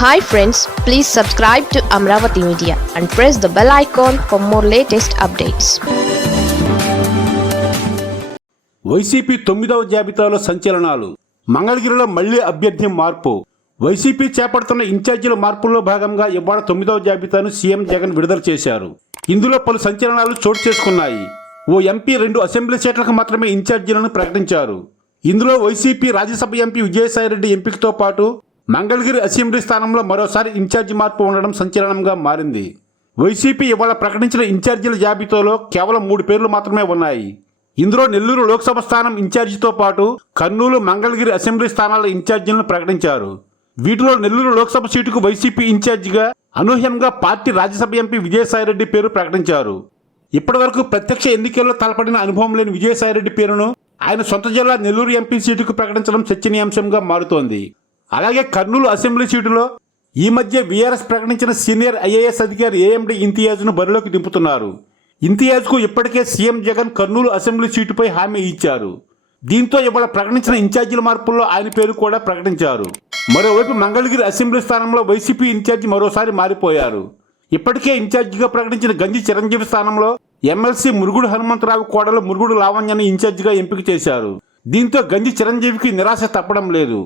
Hi friends please subscribe to Amaravati media and press the bell icon for more latest updates YCP తొమ్మిదవ జాబితాలో సంచలనాలు. మంగళగిరిలో మళ్ళీ అభ్యర్థి మార్పు. వైసీపీ చేపడుతున్న ఇన్ఛార్జీల మార్పుల్లో భాగంగా ఇవాళ తొమ్మిదవ జాబితాను సీఎం జగన్ విడుదల చేశారు. ఇందులో పలు సంచలనాలు చోటు చేసుకున్నాయి. ఓ ఎంపీ రెండు అసెంబ్లీ సీట్లకు మాత్రమే ఇన్ఛార్జీలను ప్రకటించారు. ఇందులో వైసీపీ రాజ్యసభ ఎంపీ విజయసాయిరెడ్డి ఎంపికతో పాటు మంగళగిరి అసెంబ్లీ స్థానంలో మరోసారి ఇన్ఛార్జి మార్పు ఉండడం సంచలనంగా మారింది. వైసీపీ ఇవాళ ప్రకటించిన ఇన్ఛార్జీల జాబితాలో కేవలం మూడు పేర్లు మాత్రమే ఉన్నాయి. ఇందులో నెల్లూరు లోక్సభ స్థానం ఇన్ఛార్జితో పాటు కర్నూలు మంగళగిరి అసెంబ్లీ స్థానాల ఇన్ఛార్జీలను ప్రకటించారు. వీటిలో నెల్లూరు లోక్సభ సీటుకు వైసీపీ ఇన్ఛార్జిగా అనూహ్యంగా పార్టీ రాజ్యసభ ఎంపీ విజయసాయిరెడ్డి పేరు ప్రకటించారు. ఇప్పటివరకు ప్రత్యక్ష ఎన్నికల్లో తలపడిన అనుభవం లేని విజయసాయిరెడ్డి పేరును ఆయన సొంత జిల్లా నెల్లూరు ఎంపీ సీటుకు ప్రకటించడం చర్చనీయాంశంగా మారుతోంది. అలాగే కర్నూలు అసెంబ్లీ సీటులో ఈ మధ్య వీఆర్ఎస్ ప్రకటించిన సీనియర్ ఐఏఎస్ అధికారి ఏఎండి ఇంతియాజ్ను బరిలోకి దింపుతున్నారు. ఇంతియాజ్కు ఇప్పటికే సీఎం జగన్ కర్నూలు అసెంబ్లీ సీటుపై హామీ ఇచ్చారు. దీంతో ఇవాళ ప్రకటించిన ఇన్ఛార్జీల మార్పుల్లో ఆయన పేరు కూడా ప్రకటించారు. మరోవైపు మంగళగిరి అసెంబ్లీ స్థానంలో వైసీపీ ఇన్ఛార్జి మరోసారి మారిపోయారు. ఇప్పటికే ఇన్ఛార్జిగా ప్రకటించిన గంజి చిరంజీవి స్థానంలో ఎమ్మెల్సీ మురుగుడు హనుమంతరావు కోడలు మురుగుడు లావణ్యను ఇన్ఛార్జిగా ఎంపిక చేశారు. దీంతో గంజి చిరంజీవికి నిరాశ తప్పడం లేదు.